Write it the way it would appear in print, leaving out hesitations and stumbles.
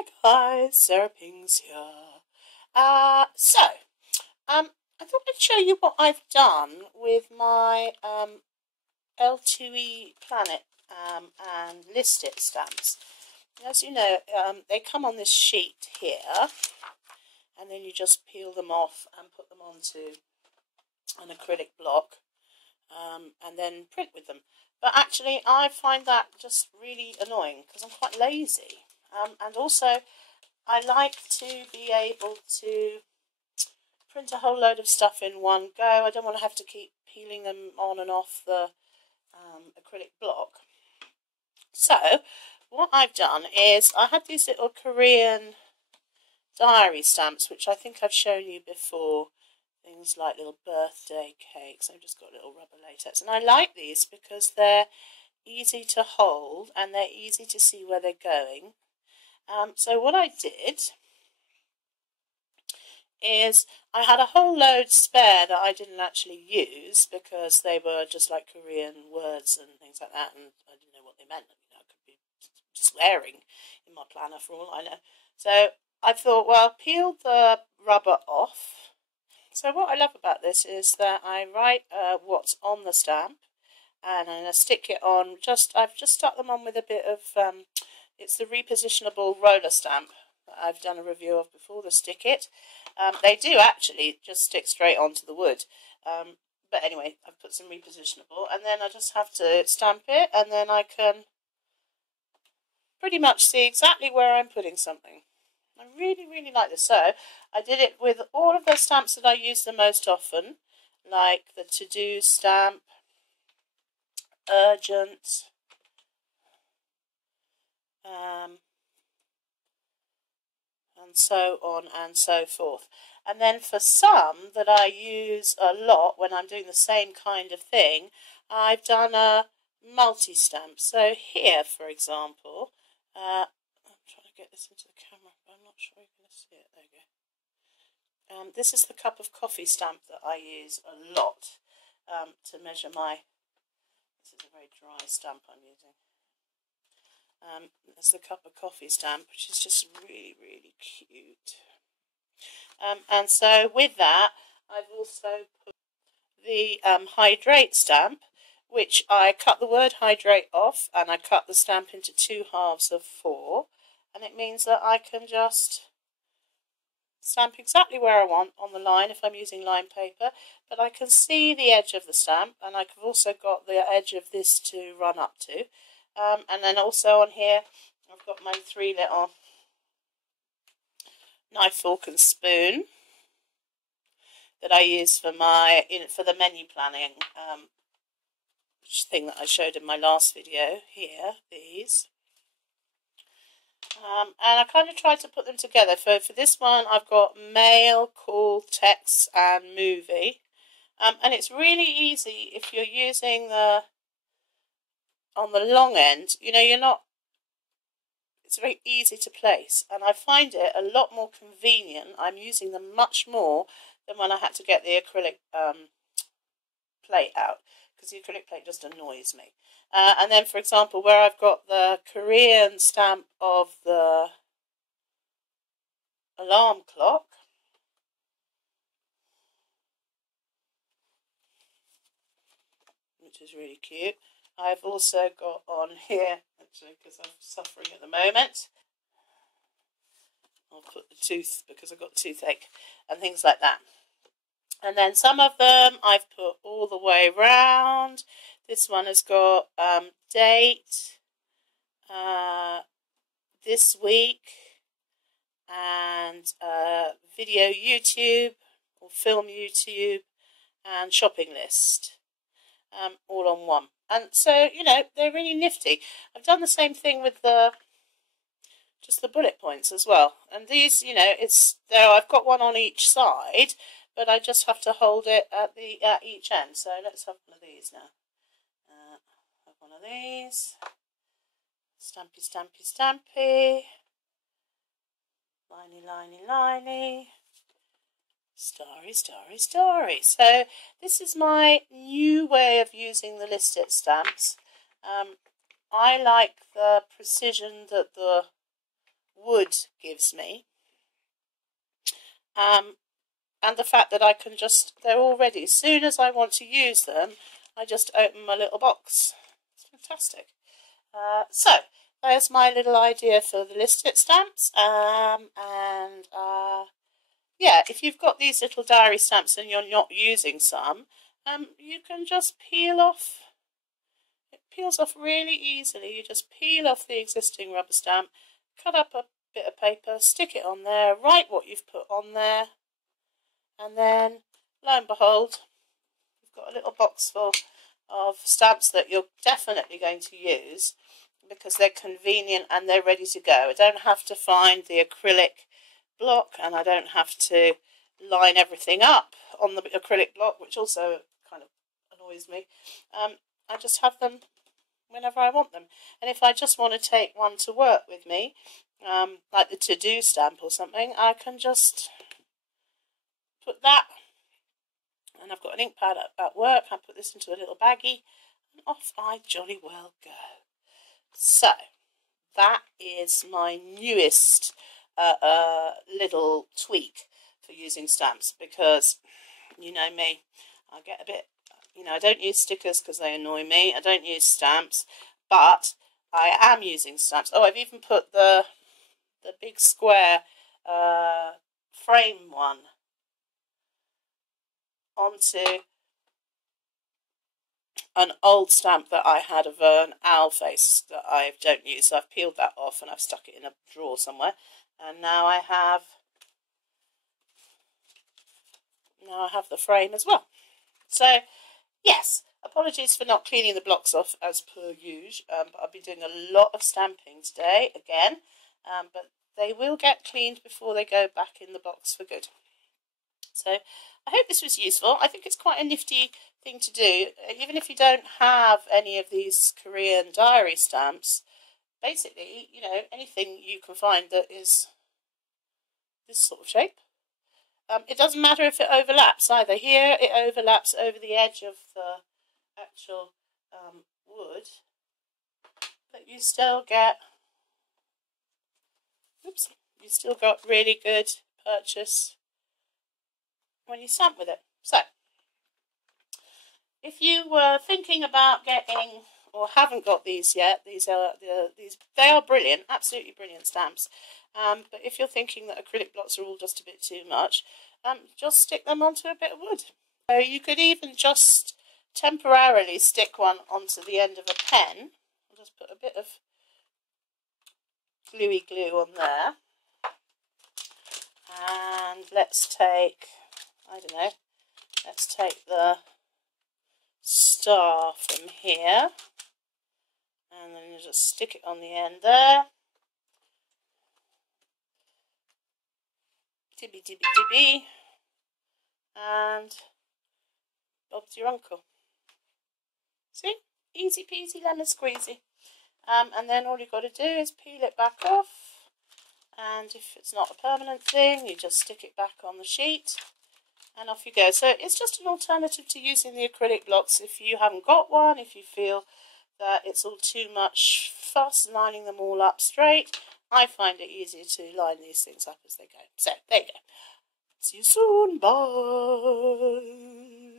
Hi guys, Sarah Pings here. I thought I'd show you what I've done with my L2E Planet and List It stamps. As you know, they come on this sheet here, and then you just peel them off and put them onto an acrylic block, and then print with them. But actually, I find that just really annoying because I'm quite lazy, and also I like to be able to print a whole load of stuff in one go. I don't want to have to keep peeling them on and off the acrylic block. So what I've done is I had these little Korean diary stamps, which I think I've shown you before. Things like little birthday cakes. I've just got little rubber latex, and I like these because they're easy to hold and they're easy to see where they're going. So what I did is I had a whole load spare that I didn't actually use because they were just like Korean words and things like that, and I didn't know what they meant. I could be swearing in my planner for all I know. So I thought, well, peel the rubber off. So what I love about this is that I write what's on the stamp, and I'm going to stick it on. I've just stuck them on with a bit of it's the repositionable roller stamp that I've done a review of before, the Stick It. They do actually just stick straight onto the wood, but anyway, I've put some repositionable, and then I just have to stamp it, and then I can pretty much see exactly where I'm putting something. I really, really like this. So I did it with all of the stamps that I use the most often, like the to-do stamp, urgent, and so on and so forth. And then for some that I use a lot when I'm doing the same kind of thing, I've done a multi-stamp. So here, for example, I'm trying to get this into the camera, but I'm not sure you can see it. There you go. This is the cup of coffee stamp that I use a lot to measure my... This is a very dry stamp I'm using. There's the cup of coffee stamp, which is just really, really cute. And so with that, I've also put the hydrate stamp, which I cut the word hydrate off, and I cut the stamp into 2 halves of 4, and it means that I can just stamp exactly where I want on the line if I'm using line paper, but I can see the edge of the stamp, and I've also got the edge of this to run up to. And then also on here, I've got my 3 little knife, fork and spoon that I use for for the menu planning thing that I showed in my last video. Here, these. And I kind of tried to put them together. For this one, I've got mail, call, text, and movie. And it's really easy if you're using on the long end, it's very easy to place, and I find it a lot more convenient. I'm using them much more than when I had to get the acrylic plate out, because the acrylic plate just annoys me. And then, for example, where I've got the Korean stamp of the alarm clock, which is really cute, I've also got on here, actually, because I'm suffering at the moment, I'll put the tooth because I've got toothache and things like that. And then some of them I've put all the way round. This one has got date, this week, and video YouTube or film YouTube, and shopping list, all on one. And so, they're really nifty. I've done the same thing with just the bullet points as well. And these, I've got one on each side, but I just have to hold it at each end. So let's have one of these now. Have one of these. Stampy, stampy, stampy. Liney, liney, liney. Starry, starry, starry. So this is my new way of using the List It stamps. I like the precision that the wood gives me. And the fact that I can just, they're all ready. As soon as I want to use them, I just open my little box. It's fantastic. So, there's my little idea for the listed stamps. Yeah, if you've got these little diary stamps and you're not using some, you can just peel off. It peels off really easily. You just peel off the existing rubber stamp, cut up a bit of paper, stick it on there, write what you've put on there, and then, lo and behold, you've got a little box full of stamps that you're definitely going to use because they're convenient and they're ready to go. I don't have to find the acrylic block, and I don't have to line everything up on the acrylic block, which also kind of annoys me. I just have them whenever I want them. And if I just want to take one to work with me, like the to-do stamp or something, I can just put that, and I've got an ink pad at work. I put this into a little baggie, and off I jolly well go. So, that is my newest little tweak for using stamps, because you know me, I get a bit, I don't use stickers because they annoy me. I don't use stamps, but I am using stamps. Oh, I've even put the big square frame one onto an old stamp that I had of an owl face that I don't use. So I've peeled that off and I've stuck it in a drawer somewhere. And now I have the frame as well. So, yes, apologies for not cleaning the blocks off as per usual, but I'll be doing a lot of stamping today again, but they will get cleaned before they go back in the box for good. So I hope this was useful. I think it's quite a nifty thing to do, even if you don't have any of these Korean diary stamps. Basically, anything you can find that is this sort of shape. It doesn't matter if it overlaps either. Here it overlaps over the edge of the actual wood, but you still get, you still got really good purchase when you stamp with it. So, if you were thinking about getting, or haven't got these yet, they are brilliant, absolutely brilliant stamps. But if you're thinking that acrylic blocks are all just a bit too much, just stick them onto a bit of wood. So you could even just temporarily stick one onto the end of a pen. I'll just put a bit of gluey glue on there. And let's take, let's take the star from here. And then you just stick it on the end there. Dibby dibby dibby, and Bob's your uncle. See? Easy peasy lemon squeezy. And then all you've got to do is peel it back off, and if it's not a permanent thing, you just stick it back on the sheet, and off you go. So it's just an alternative to using the acrylic blocks if you haven't got one, if you feel that it's all too much fuss lining them all up straight. I find it easier to line these things up as they go. So, there you go. See you soon. Bye.